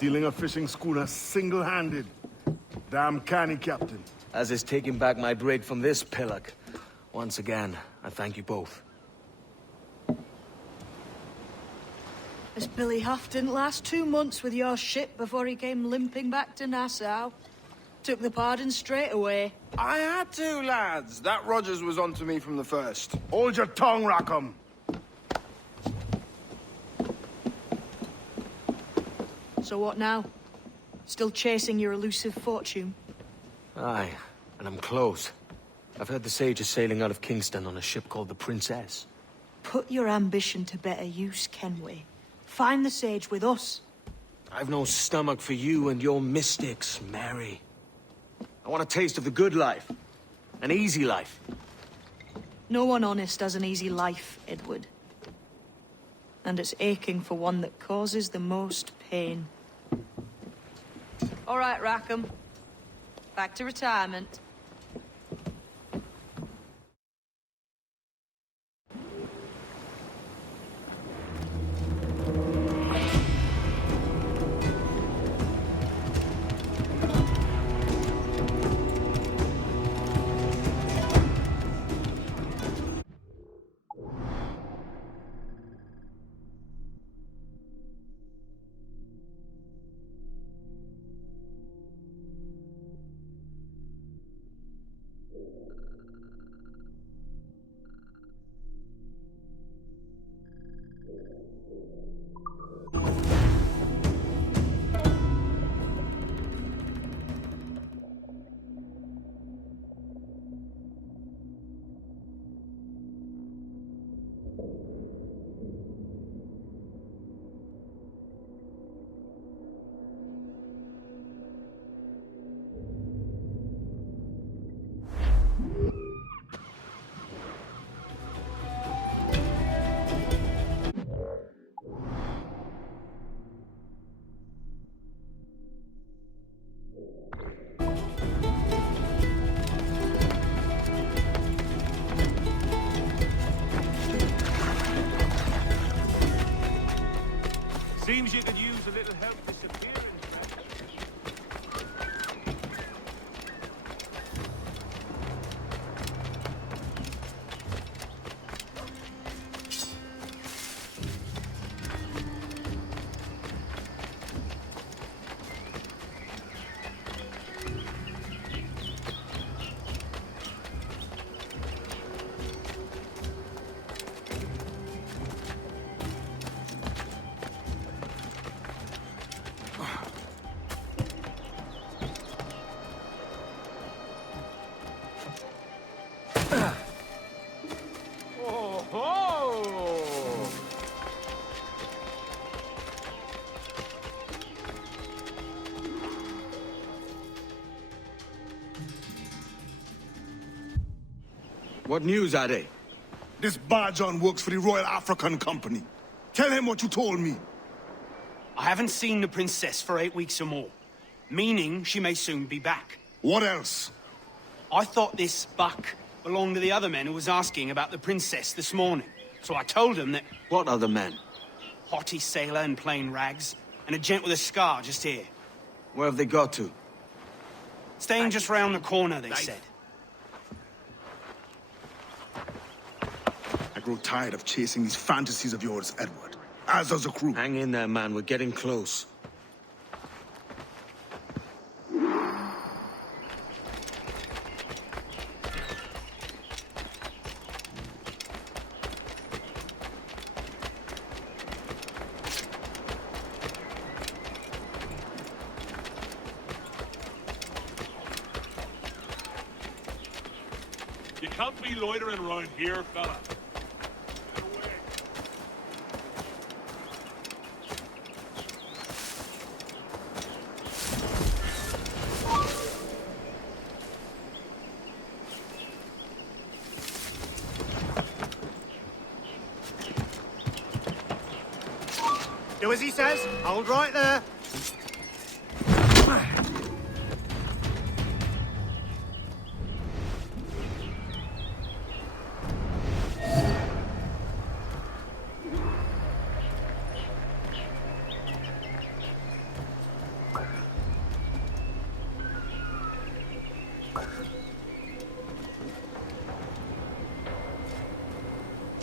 Stealing a fishing schooner single-handed. Damn canny, Captain. As is taking back my brig from this pillock. Once again, I thank you both. This Billy Huff didn't last 2 months with your ship before he came limping back to Nassau. Took the pardon straight away. I had to, lads. That Rogers was onto me from the first. Hold your tongue, Rackham. So what now? Still chasing your elusive fortune? Aye, and I'm close. I've heard the Sage is sailing out of Kingston on a ship called the Princess. Put your ambition to better use, Kenway. Find the Sage with us. I've no stomach for you and your mystics, Mary. I want a taste of the good life. An easy life. No one honest has an easy life, Edward. And it's aching for one that causes the most pain. All right, Rackham. Back to retirement. Seems you could use a little help disappearing. What news, Ade? This Barjon works for the Royal African Company. Tell him what you told me. I haven't seen the princess for 8 weeks or more, meaning she may soon be back. What else? I thought this buck belonged to the other men who was asking about the princess this morning. So I told him that... What other men? Haughty sailor in plain rags, and a gent with a scar just here. Where have they got to? Staying just round the corner, they said. I grow tired of chasing these fantasies of yours, Edward. As does the crew. Hang in there, man. We're getting close. You can't be loitering around here, fella. Get away. Do as he says. Hold right there.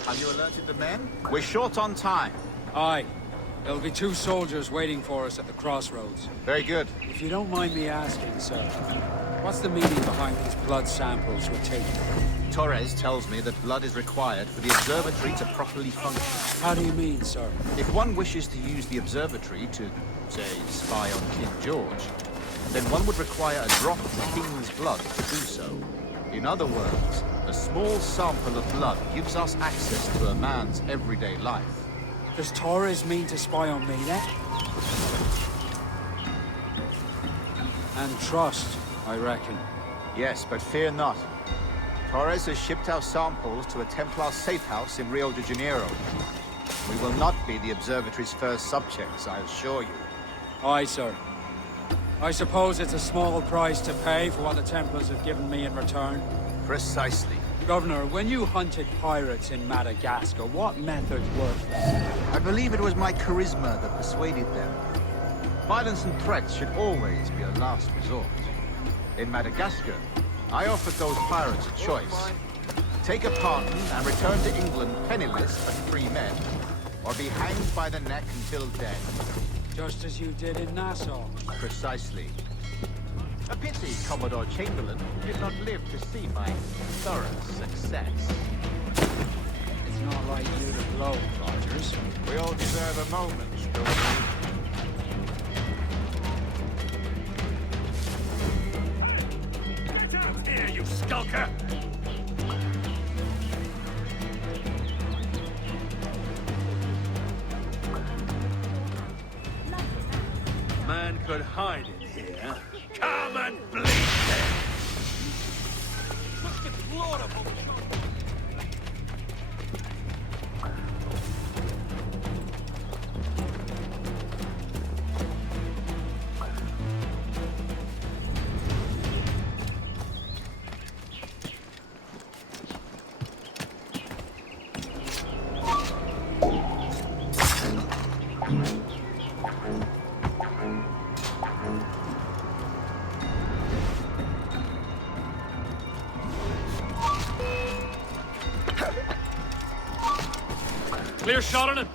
Have you alerted the men? We're short on time. Aye. There'll be 2 soldiers waiting for us at the crossroads. Very good. If you don't mind me asking, sir, what's the meaning behind these blood samples we're taking? Torres tells me that blood is required for the observatory to properly function. How do you mean, sir? If one wishes to use the observatory to, say, spy on King George, then one would require a drop of the King's blood to do so. In other words, a small sample of blood gives us access to a man's everyday life. Does Torres mean to spy on me, then? And trust, I reckon. Yes, but fear not. Torres has shipped our samples to a Templar safe house in Rio de Janeiro. We will not be the observatory's first subjects, I assure you. Aye, sir. I suppose it's a small price to pay for what the Templars have given me in return. Precisely. Governor, when you hunted pirates in Madagascar, what methods worked? I believe it was my charisma that persuaded them. Violence and threats should always be a last resort. In Madagascar, I offered those pirates a choice. Take a pardon and return to England penniless but free men, or be hanged by the neck until dead. Just as you did in Nassau. Precisely. A pity Commodore Chamberlain did not live to see my thorough success. It's not like you to blow, Rogers. We all deserve a moment, don't we? Get out here, you skulker! Man could hide in here. Come and bleed them! Such deplorable choice! Clear shot on him.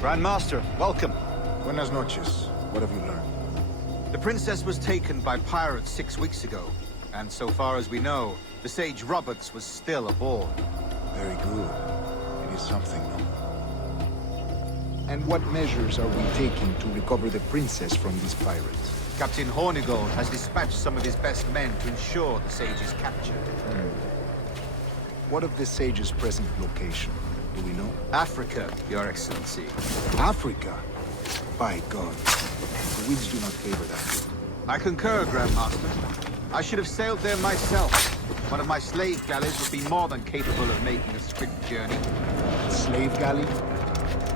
Grand Master, welcome. Buenas noches. What have you learned? The princess was taken by pirates 6 weeks ago, and so far as we know, the Sage Roberts was still aboard. Very good. is something, no? And what measures are we taking to recover the princess from these pirates? Captain Hornigold has dispatched some of his best men to ensure the sage's capture. What of the sage's present location? Do we know? Africa, Your Excellency. Africa? By God. The winds do not favor that. I concur, Grandmaster. I should have sailed there myself. One of my slave galleys would be more than capable of making a swift journey. Slave galley?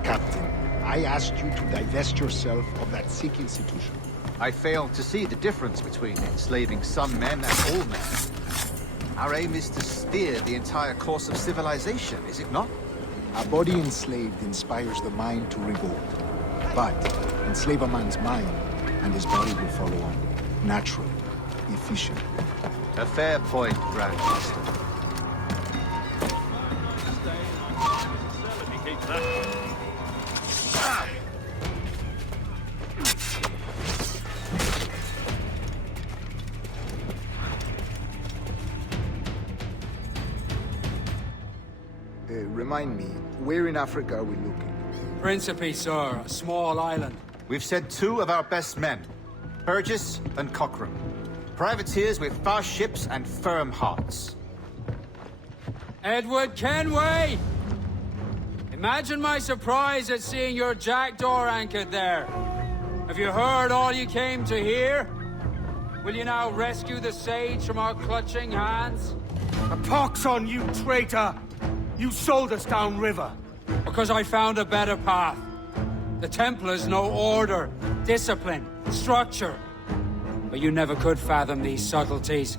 Captain, I asked you to divest yourself of that Sikh institution. I failed to see the difference between enslaving some men and all men. Our aim is to steer the entire course of civilization, is it not? A body enslaved inspires the mind to revolt. But enslave a man's mind, and his body will follow on. Naturally, efficient. A fair point, Grandmaster. Remind me, where in Africa are we looking? Principe, sir, a small island. We've sent 2 of our best men, Burgess and Cochrane. Privateers with fast ships and firm hearts. Edward Kenway! Imagine my surprise at seeing your jackdaw anchored there. Have you heard all you came to hear? Will you now rescue the sage from our clutching hands? A pox on you, traitor! You sold us downriver. Because I found a better path. The Templars know order, discipline, structure. But you never could fathom these subtleties.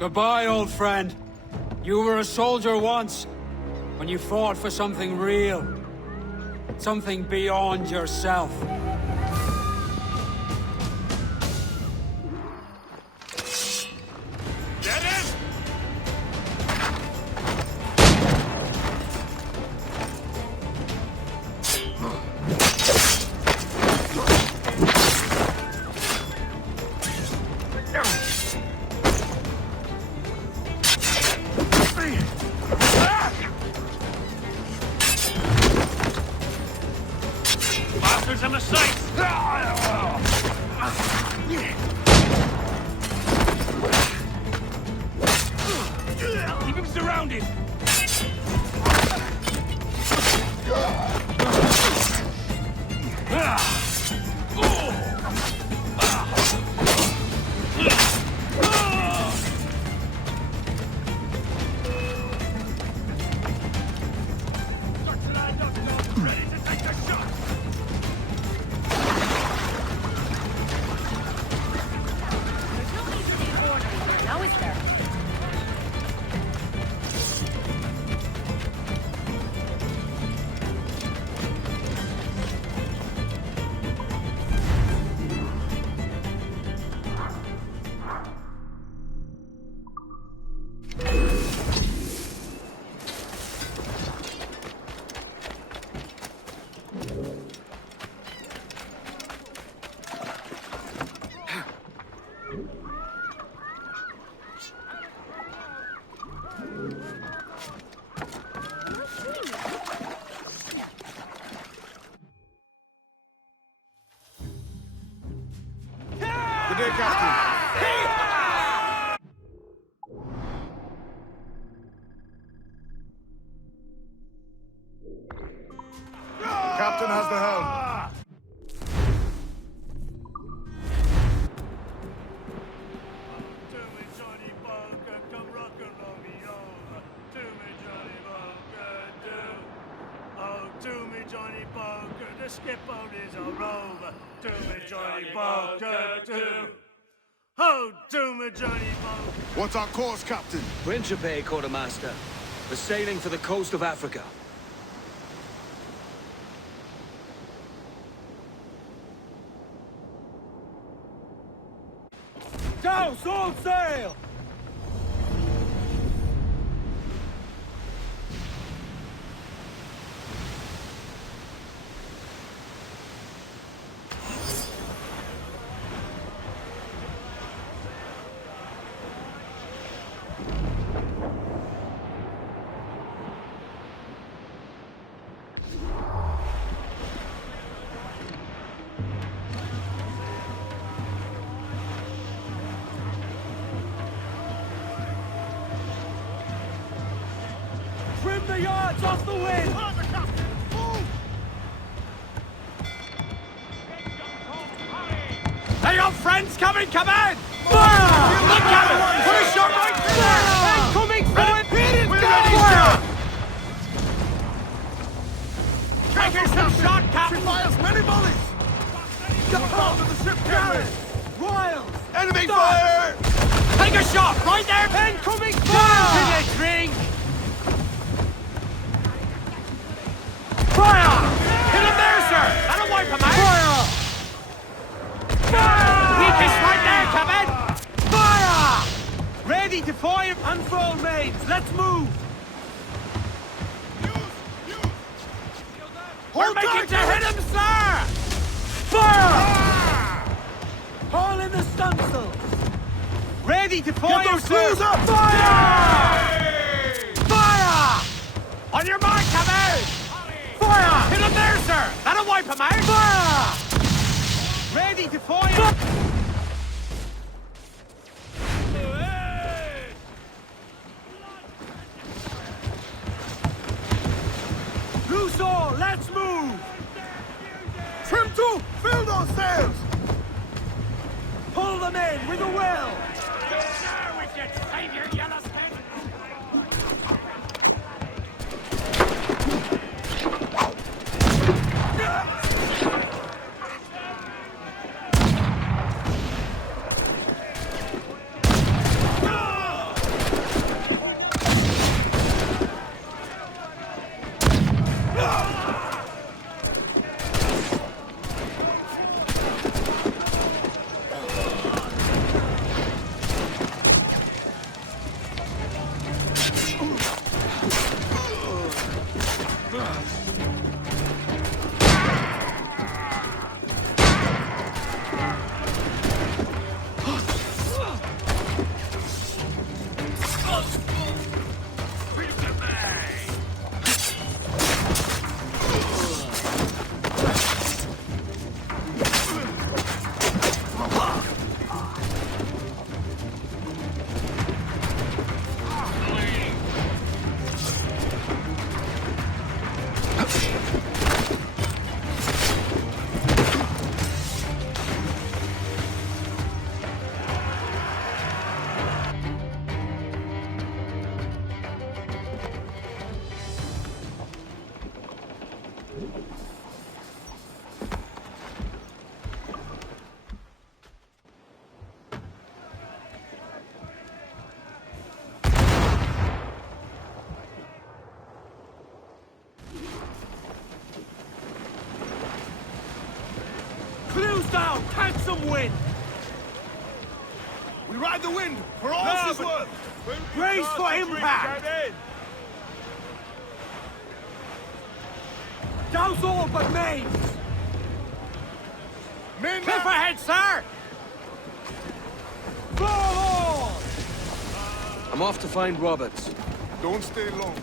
Goodbye, old friend. You were a soldier once, when you fought for something real. Something beyond yourself. Get him! Bastards on the sights! Keep him surrounded! Ready to take the shot! There's no need to be ornery here, now is there? Good day, Captain. Captain has the helm. Johnny Poker, the skipper is a rover. Do me, Johnny Poker, do. Oh, do me, Johnny Poker. What's our course, Captain? Principe, Quartermaster. We're sailing for the coast of Africa. Down, all sail! Trim the yards off the wind! Hey, your friends coming, come in! Fire! Look at him! Put a shot right there! Incoming fire! Hit it, fire! Take some shot, Captain! Fire as many volleys! Get out of the ship, Garrett! Royals! Enemy fire! Take a shot! Right there! Incoming fire! Can you drink? Fire! Hit him there, sir! That'll wipe him out! Fire! Weakest right there, Captain! Fire! Ready to fire! Unfurl mains! Let's move! We're making to hit him, sir! Fire! Haul in the stunsails! Ready to fire, those sir! screws up! Fire! Fire! On your mark, Captain! Fire! Hit him there, sir! That'll wipe him out! Fire! Ready to fire! Loose all! Let's move! Trim to! Fill those sails! Pull them in with a will! Clews down! Catch some wind! We ride the wind for all Yeah, it's but- worth! Brace for impact! Douse all but mains! Men Cliff down! ahead, sir! Fall all! I'm off to find Roberts. Don't stay long.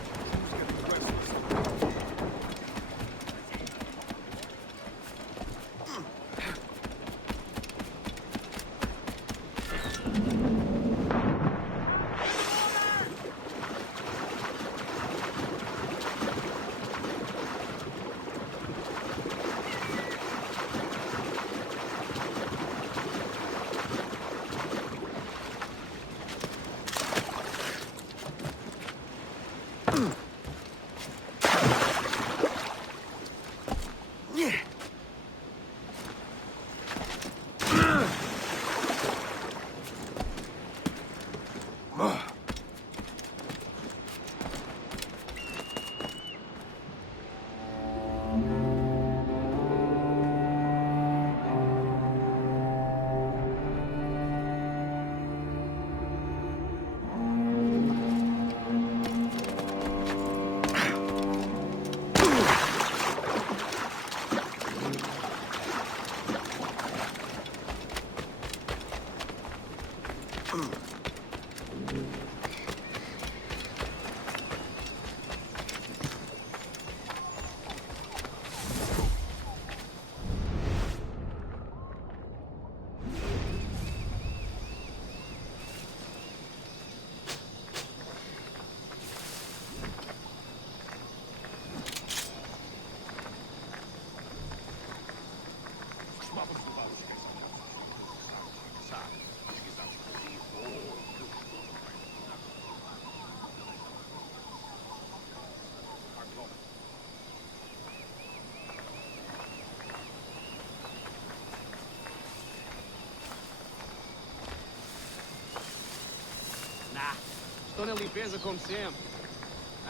na limpeza como sempre.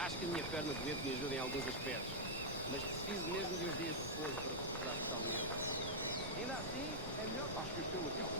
Acho que a minha perna de vento me ajuda em alguns aspectos. Mas preciso mesmo de uns dias de repouso para recuperar totalmente. Ainda assim, é melhor. Acho que estou legal.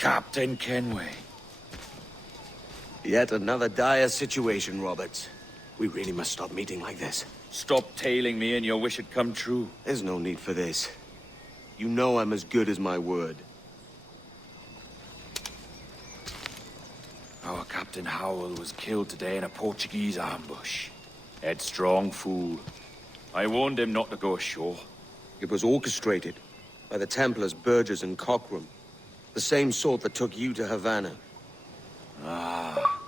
Captain Kenway. Yet another dire situation, Roberts. We really must stop meeting like this. Stop tailing me and your wish had come true. There's no need for this. You know I'm as good as my word. Our Captain Howell was killed today in a Portuguese ambush. Headstrong fool. I warned him not to go ashore. It was orchestrated by the Templars Burgess and Cockrum. The same sort that took you to Havana. Ah.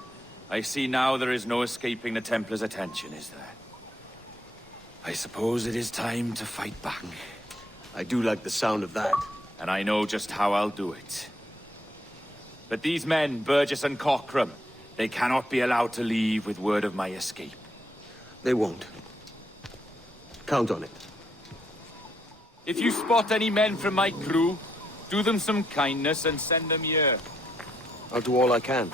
I see now there is no escaping the Templars' attention, is there? I suppose it is time to fight back. I do like the sound of that. And I know just how I'll do it. But these men, Burgess and Cockrum, they cannot be allowed to leave with word of my escape. They won't. Count on it. If you spot any men from my crew, do them some kindness and send them here. I'll do all I can.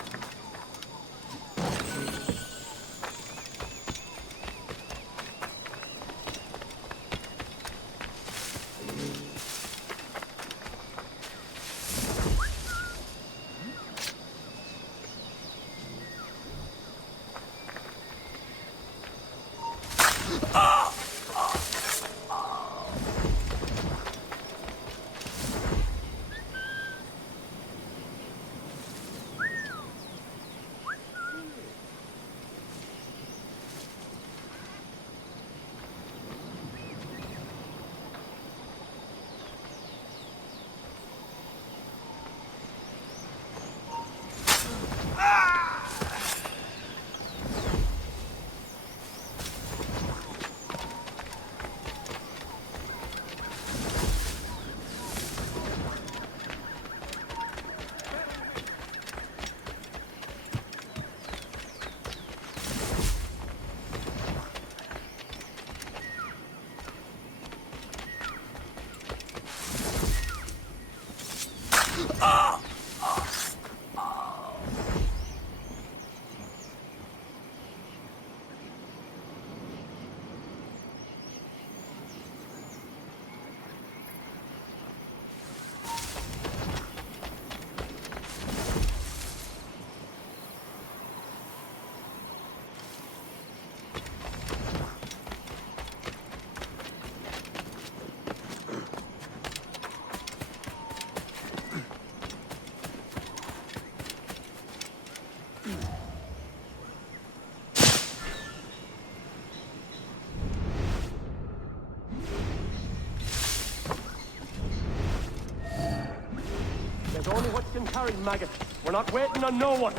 There's only what can carry, maggot. We're not waiting on no one.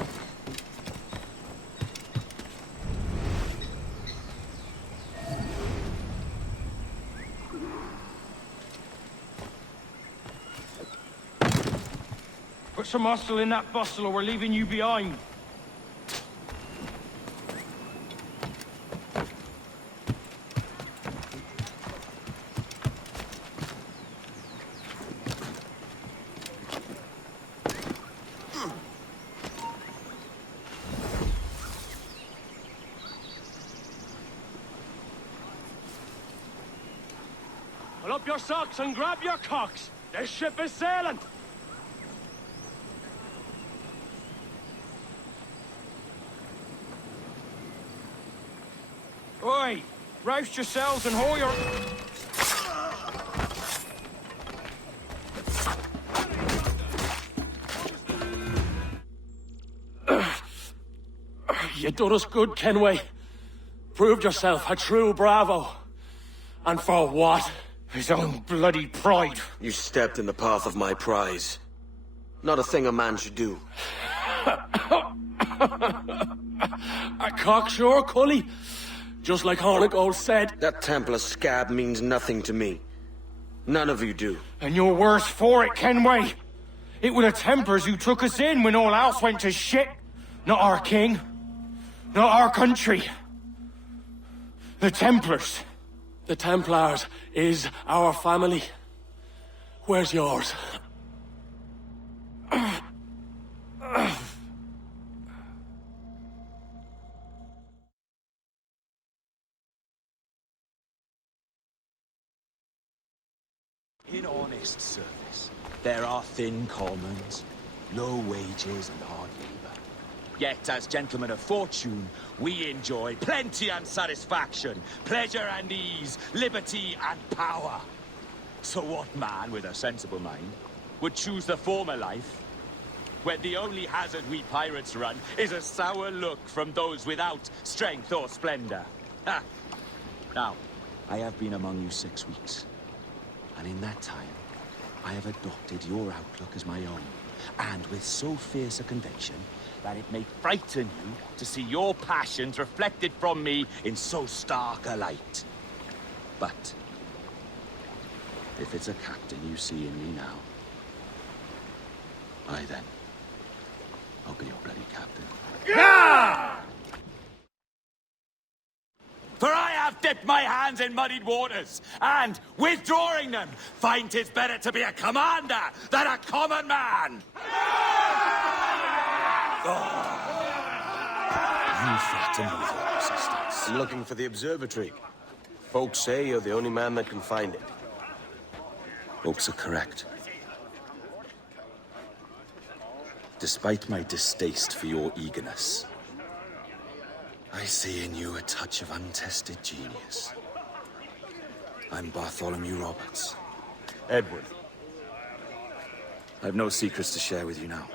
Put some muscle in that bustle or we're leaving you behind. Pull up your socks and grab your cocks. This ship is sailing. Oi! Roust yourselves and haul your... You done us good, Kenway. Proved yourself a true bravo. And for what? His own bloody pride. You stepped in the path of my prize. Not a thing a man should do. A cocksure, Cully. Just like Hornigold said. That Templar scab means nothing to me. None of you do. And you're worse for it, Kenway. It were the Templars who took us in when all else went to shit. Not our king. Not our country. The Templars. The Templars is our family. Where's yours? In honest service, there are thin commons, low wages and hard labor. Yet, as gentlemen of fortune, we enjoy plenty and satisfaction, pleasure and ease, liberty and power. So what man with a sensible mind would choose the former life, when the only hazard we pirates run is a sour look from those without strength or splendor? Ha! Now, I have been among you 6 weeks. And in that time, I have adopted your outlook as my own, and with so fierce a conviction that it may frighten you to see your passions reflected from me in so stark a light. But if it's a captain you see in me now, I then, I'll be your bloody captain. Yeah! For I have dipped my hands in muddied waters, and, withdrawing them, find 'tis better to be a commander than a common man! You threaten me with your resistance. I'm looking for the observatory. Folks say you're the only man that can find it. Folks are correct. Despite my distaste for your eagerness, I see in you a touch of untested genius. I'm Bartholomew Roberts. Edward. I've no secrets to share with you now.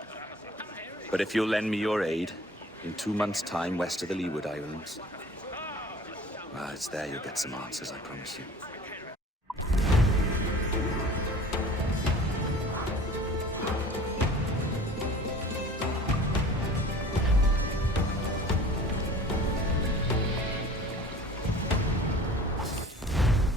But if you'll lend me your aid, in 2 months' time west of the Leeward Islands, well, it's there you'll get some answers, I promise you.